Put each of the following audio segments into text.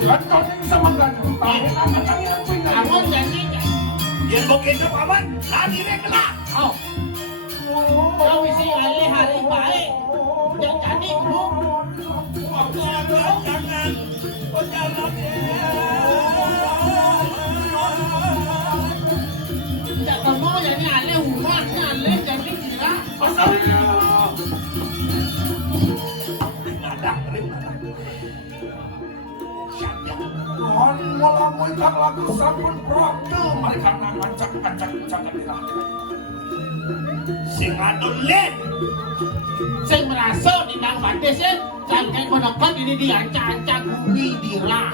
Ganto ning sa mga tayo amat ang iyang Amon janji. Yan mo kendo paman, nadire kala. Oh. Kau isi alih hari baik. Yang jadi bu. Jangan. Oh jangan. Tak kamu jadi alih rumah, alih jadi kira. Asalnya. Ngadak rin. Tuhan melampaui lagu sampun prokte mereka ngancak-ngancak nila. Sing adon len. Saya merasa di nang batis jangan menokot ini diancak-ancak bumi dirah.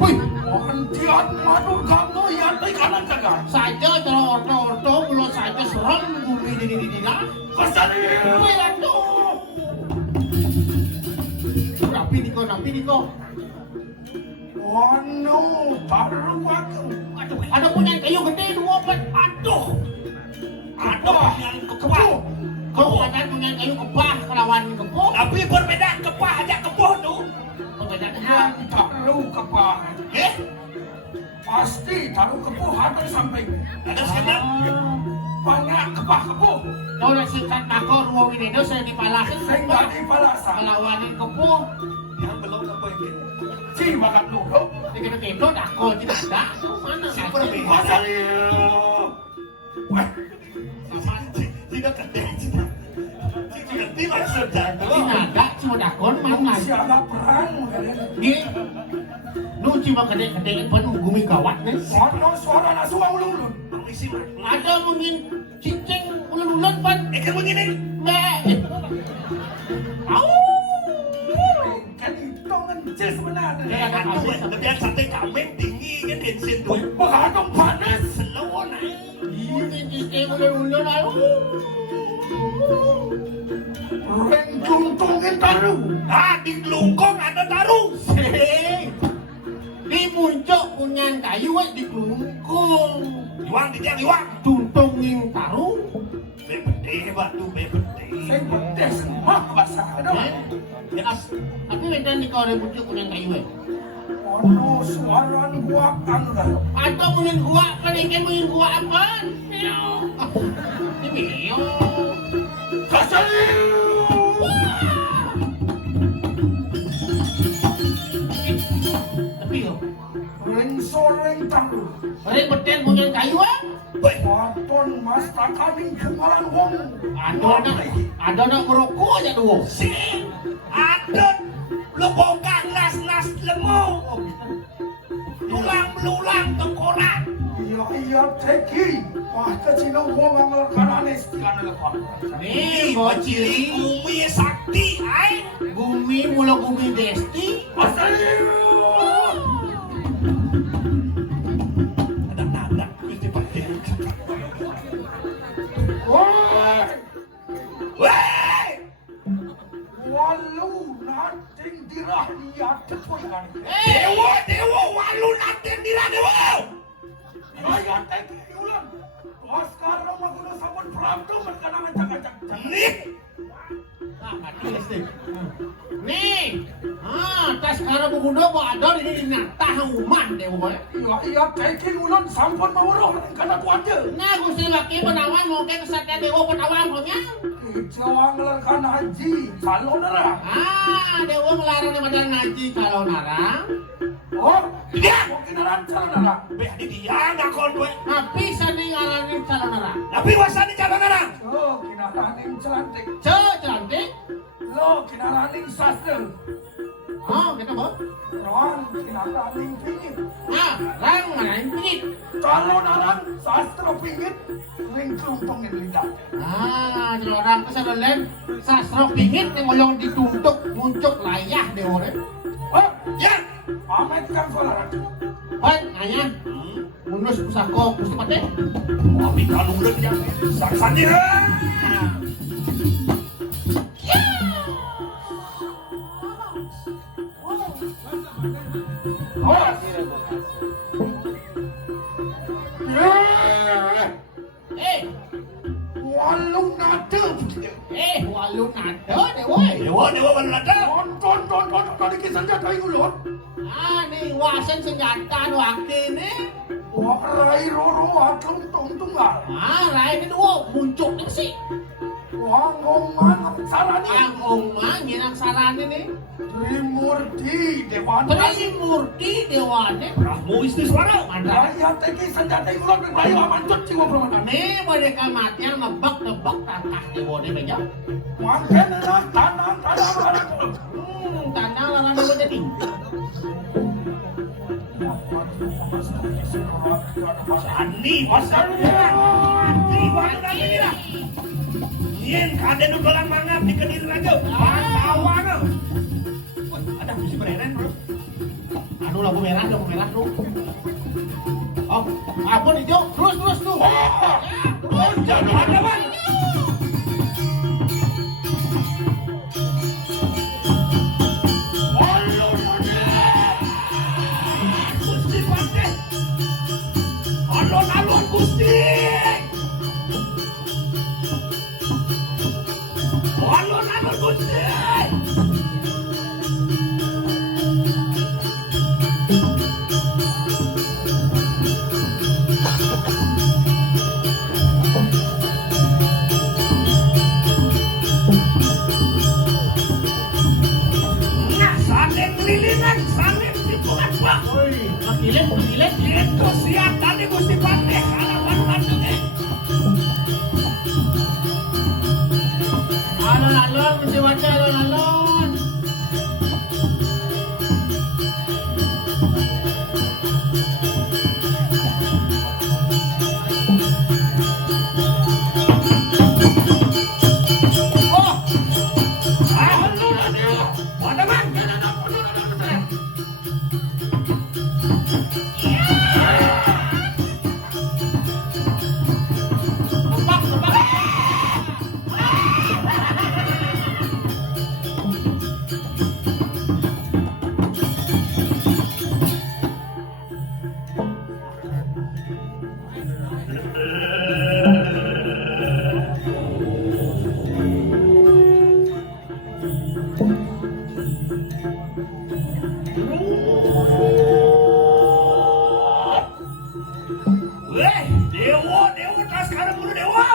Wih, mohon tiad madur kamu yang di kanan jagat. Saja orto belum saja serang bumi dirah. Asalnya. Wih aduh. Rapi niko. Oh no, taruh aku. Ada punya kayu gede dua obat. Aduh. Yang kepah. Kau ada punya kayu kepah kelawan kepah. Tapi berbeda kepah aja kepah tu. Perbedaannya. Taruh kepah. Pasti taruh kepuh ada sampai. Ada sekedar. Banyak kepah kepuh. Kau nak sikat takor ruang ini do saya dipalahin. Saya nggak di palasa. Kelawanin kepah. Yang belum kepah ini. Si makan dulu. Dikit-dikit takor tidak ada. Mana Si ada? berbeda. Asalnya. Wah, Tidak kedai. Tidak maksudnya. Tidak ada cuma takor mana? siapa perang? Ni. Nu cuma gede-gede penuh gumi gawat nih. Suara nasuwa ulun. Misi mah. Ada mungkin cincin ulun-ulun pan. Kan begini. Au. Kan itu ngeces sebenarnya. Kemudian sate kambing tinggi kan bensin tuh. Bakadong panas. Slow naik. Ini cincin ulun-ulun au. Reng tuntungin taruh. Di lungkong ada taruh. Di puncak punya kayu di kelungkung. Iwang di tiang iwang. Tuntungin taruh. Bebede batu bebede. Saya pedes mah basah dong. Tapi beda nih kalau di puncak punya kayu Ono suara gua anu dah. Atau mungkin gua kan ikan mungkin gua apa? Ini Kasih. Tapi yo, Reng soreng taruh. orang beten punya kayu Waton mas takaning kemalan wong. ada nak merokok aja tuh. Si adon lu bongkar nas lemu. Tulang belulang tengkorak. Iya teki. Wah kecina wong ngamel kananes kana lekon. Nih, bocili Bumi sakti ai. bumi mula bumi desti. Asal. Ada nada mesti pakai. Woi. Weh. Walau nating dirah niat tepukan. Dewa walu naten dira dewa. Saya teki ulang. Pas sekarang mah kudu sampun pramdu merkana mencak-cak. Nih. Nih, tas sekarang bukudo mau ada ini natah rumah deh boy. Iya teki ulang sampun mawuruh kana kuaje. Nah, gusti laki penawan mau ke kesatria dewa penawan punya. Jawa ngelarkan haji, kalau nara. Dewa melarang di badan ngaji kalau narang. Oh, dia mungkin nara calon nara. Be di dia enggak kon gue. Tapi sani ngalamin kalau narang. Tapi wasani jalan orang. Oh, kinaraning celantik. Cantik. Lo kinaraning sastra. Kita boh. Ron kinaraning pingit. Rang mana yang pingit. Kalau narang sastra pingit, ring kelumpungin lidah. Kalau orang kesadaran sastra pingit yang ngolong dituntut muncul layah dewa deh. Oh, Ya. amet kan kolaran. Pan, nanya. Munus pusako gusti pate. Tapi kalau udah dia saksani. Walung nade. Walung nada dewa. Dewa baru ada. Ton, tadi senjata ulun. Nih wasen senjata wakil nih. Wah, rai roro atlung tunggal. Rai kedua muncul nih sih. Wah, ngomong sarani. Ang umang ginang sarani nih. Trimurti Dewana. Trimurti Dewane. Pramu Wistiswara. Mandra. Raya teki senjata ulun berbayu amancut jiwa permata. Nih mereka mati yang nebak tangkah Dewane beja. Mangken na tanang tanang. Tanah larang Dewa jadi. Sani pasarnya. Di mana ini lah? Yen kaden udah mangap di Kediri Raja. Tawa no. Ada misi bereren bro. Aduh lampu merah tuh. Oh, ampun hijau. Terus tuh. Jangan ada bang. Gusti Pate. Alon Gusti. Alon Gusti. Saling tipukan pak. Makilit. Itu siap tadi Gusti Pate. Halaman bandungnya. Alon mesti baca alon. Dewa tas sekarang dulu Dewa.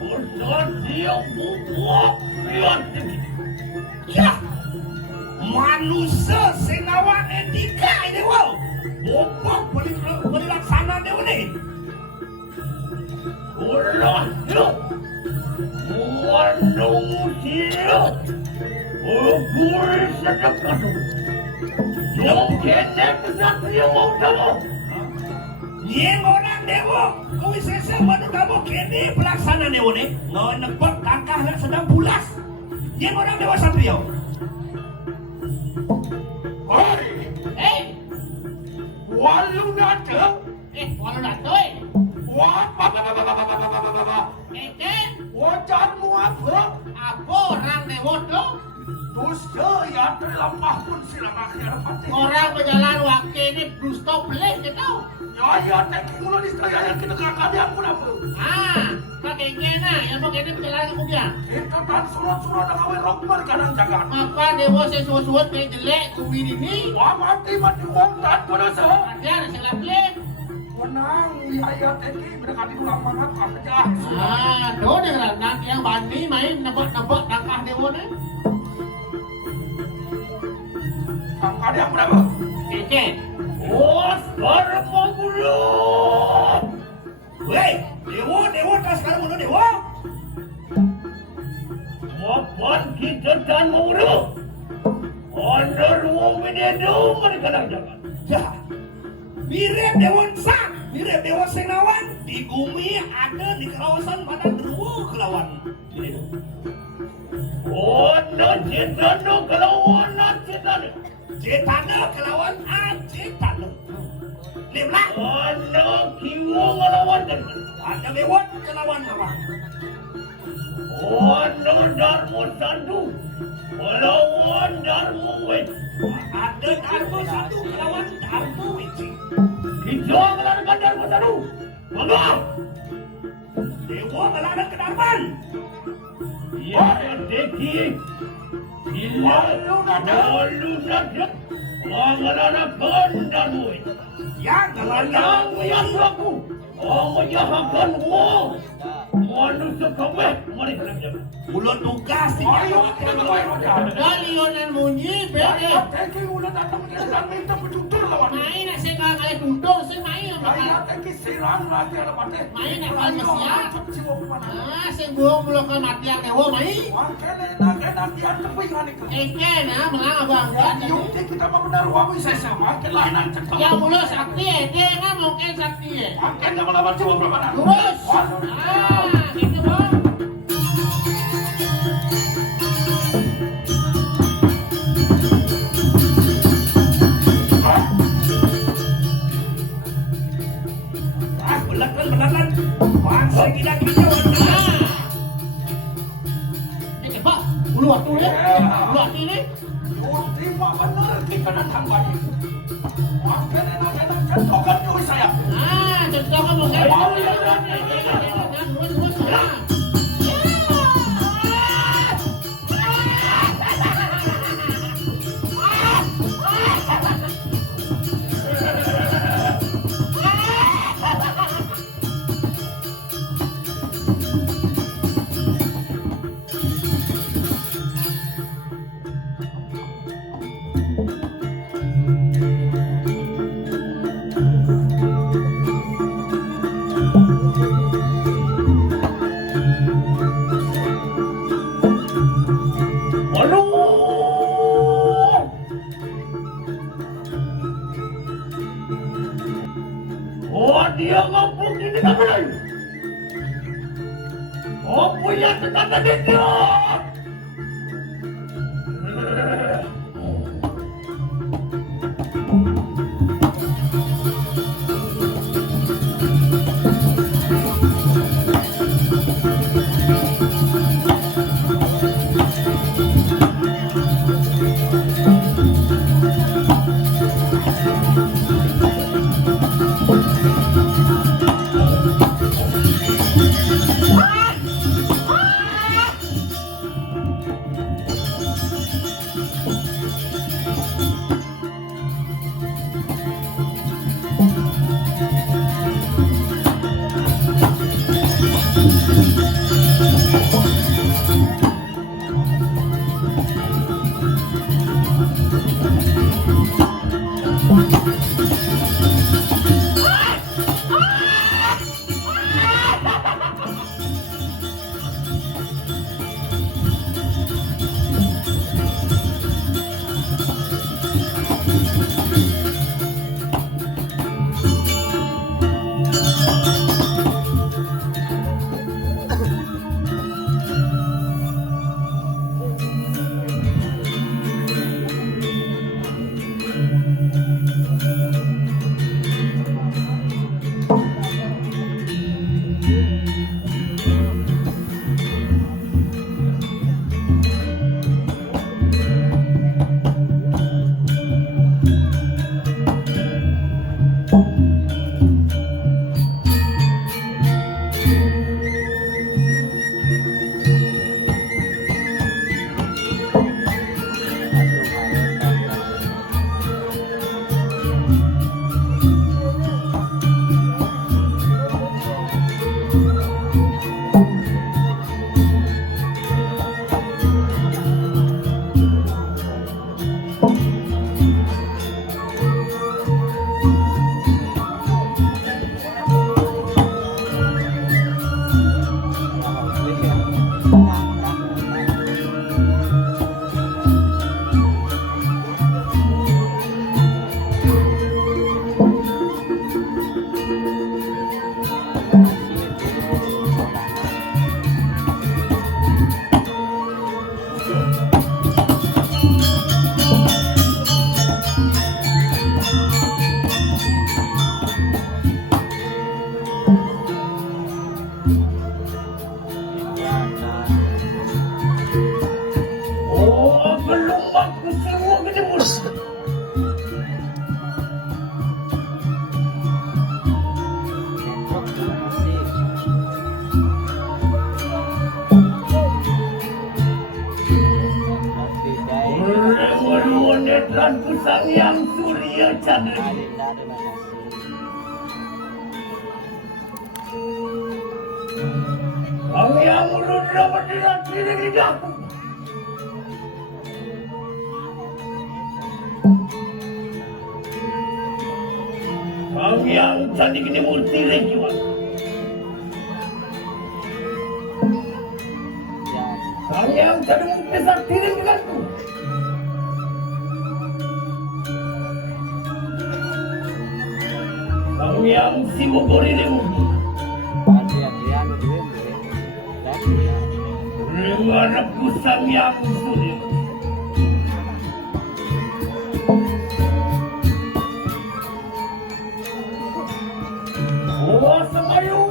Udah dia bubuak lihat. Ya, manusia senawan etika ini Dewa. Bubuak pelaksana Dewa nih. Udah dia manusia. Gue sedang kadu. Kene kesatria mau kamu. Nyeng orang Dewa, kau sesa manu kamu kene pelaksana Dewa nih. Nggak nebak tangkah sedang bulas. Nyeng orang Dewa Satrio. Hei, walu nada. Walau dato Wah, wajanmu apa? Apa orang Dewa tuh? Dusta ya terlampah pun silang akhir pati. Orang berjalan wakil ini dusta pelik gitu. Ya, teki ulo di saya yang kita kakak aku apa? Kakeknya nah, yang mau ini berjalan aku biar. Kita kan surat-surat yang kawin rokman kadang jangan. Apa Dewa sesuatu kayak jelek kubi ini? Wah, mati wong tak pada sah. Ada salah pelik. Menang, ya teki mendekati ulang mangat apa jah. Tuh dengan nanti yang bani main nebak tangkah Dewa nih. Angka yang berapa? Keke. Sekarang mau belum. Weh, Dewa tas sekarang dulu Dewa. Kapan kita dan mau belum? Ada ruang menedu mereka jangan. Ya, mirip Dewa Sang, mirip Dewa Senawan di bumi ada di kawasan badan dua kelawan. Cetano kelawan Cetano. Cetano kelawan Cetano. Limlah. Ada kiwo ngelawan dan ada lewat kelawan apa? Ada Darmo Sandu. Kelawan Darmo Wet. Ada Darmo Sandu kelawan Darmo Wet. Kita ngelawan Darmo Sandu. Mangga. Dewa ngelawan ke Darman. Ya, dek Walu na dak. Mangalana gandar mo. Ya, galandang. Yang yang aku. Oh, yahakan mo. Manu sa kami. Mari kalang jaga. Ulo tugas. Ayo kita main. Galionan munyi, pwede. Teki ulan datang kita minta penjutur lawan. Main na siya kakali tutor, siya main ang Ay, maka. teki sirang lagi ada mati. Main na kalma siya. Si mo pumana. Ah, siya buong mulo ka mati ang ewo, main. Makanya nak enak dia tapi kan itu. Eken ha, mga abang. Yung kita mengenal wabu saya sama, kelainan cekal. Yang mulo sakti ete nga, mungkin sakti eh. Makanya melawan si mo pumana. Lurus. Ah, gitu bang. Ah, belakan. Bangsa kita kicauan. Ah. Ini kepa, ulu waktu ni. Ulu waktu ni. Terima benar kita datang lagi. Makanya nak enak centokan duit saya. Ah, contoh ka mungkin. Lurus. Ah. Oh, dia ngampung ini kapan? Oh, punya tetangga dia. Orang-orang netran kusang yang Surya Chandra. Ang yang rudra berdiri di dalam. Ang yang cantik ini murti rejuan. Ang yang cantik murti sakti denganku. Ang yang simogori demu. Rengarap kusang yang sulit. Oh, semayun!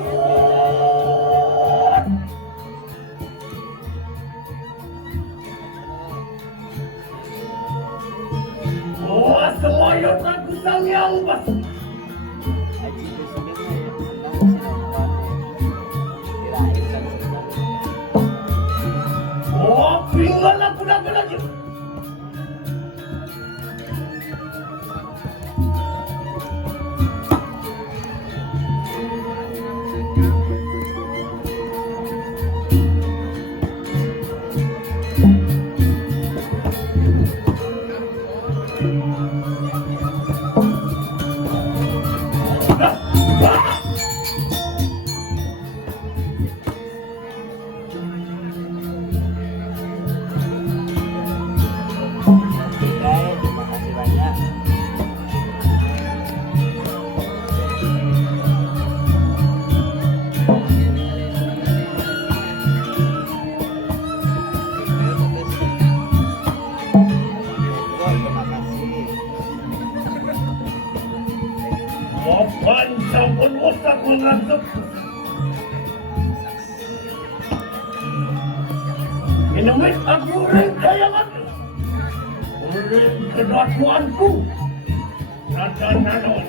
Oh, semayun ang kusang yang bas. Oh, pinggal aku dah lagi. Wapan sampun wasak mengantuk. Inuit aku ring kayangan. Ring kedatuanku. Nada nanon.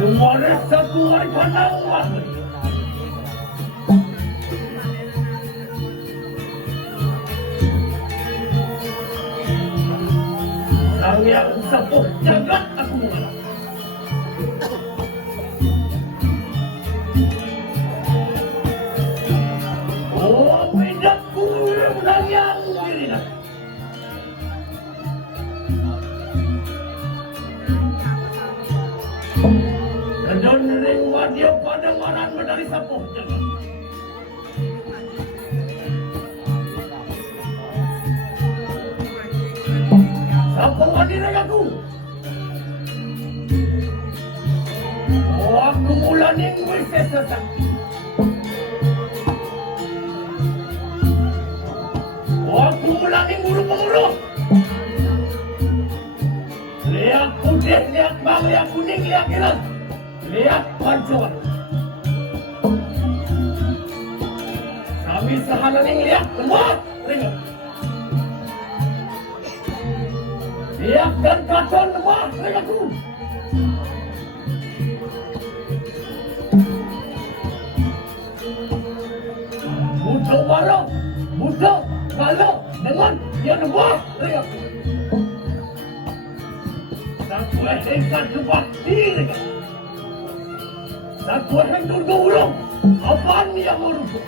Lumares satu hari panang. Sang yang sepuh jagat aku mengalah. Oh, bedakku menang yang dirilah. Kedon ring wadio pada maran medali sepuh jagat. Apa hadir aku? Oh, aku mulaning wisesa sakti. Oh, aku mulaning buru pengurus. Lihat putih, lihat bang, lihat kuning, lihat hilang. Lihat pancuan. Kami sehalaning lihat semua. Ringan. Lihat dan kacau semua. Ringanku. Butuh barang. Butuh kalau dengan yang buah. Ringanku. Sampai tingkat sebuah diri. Nagkuheng durgo-ulong. Apaan niya mo rupo?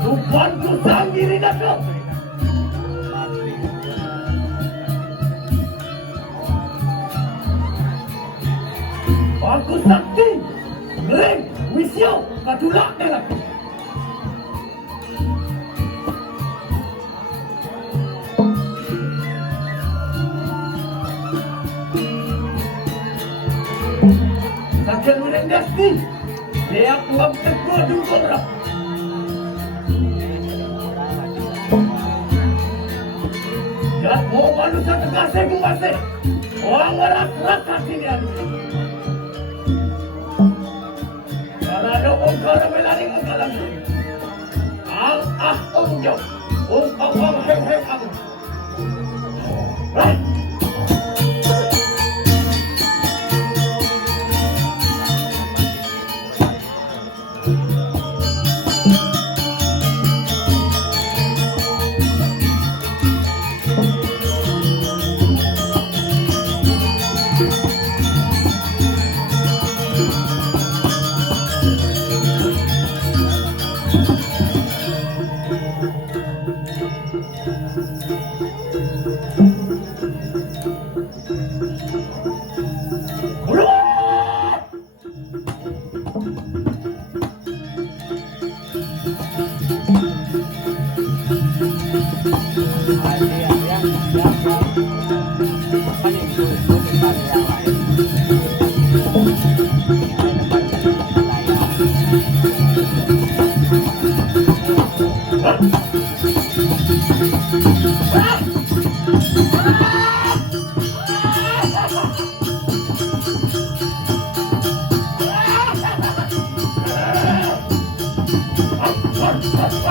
Lupan ko sa diri na to. Aku sakti. Ring, wisyo, katulak na lang. Sakyan mo ng gasti. Kaya kuwag tagpo ng kobra. Yan mo ano sa tagase kung kasi. O ang warak-rak kasi niya. Karado kong karamelaning ang kalamdun. Ang ahong Diyos. Upang mamaheng-heng ako. Right!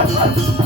What?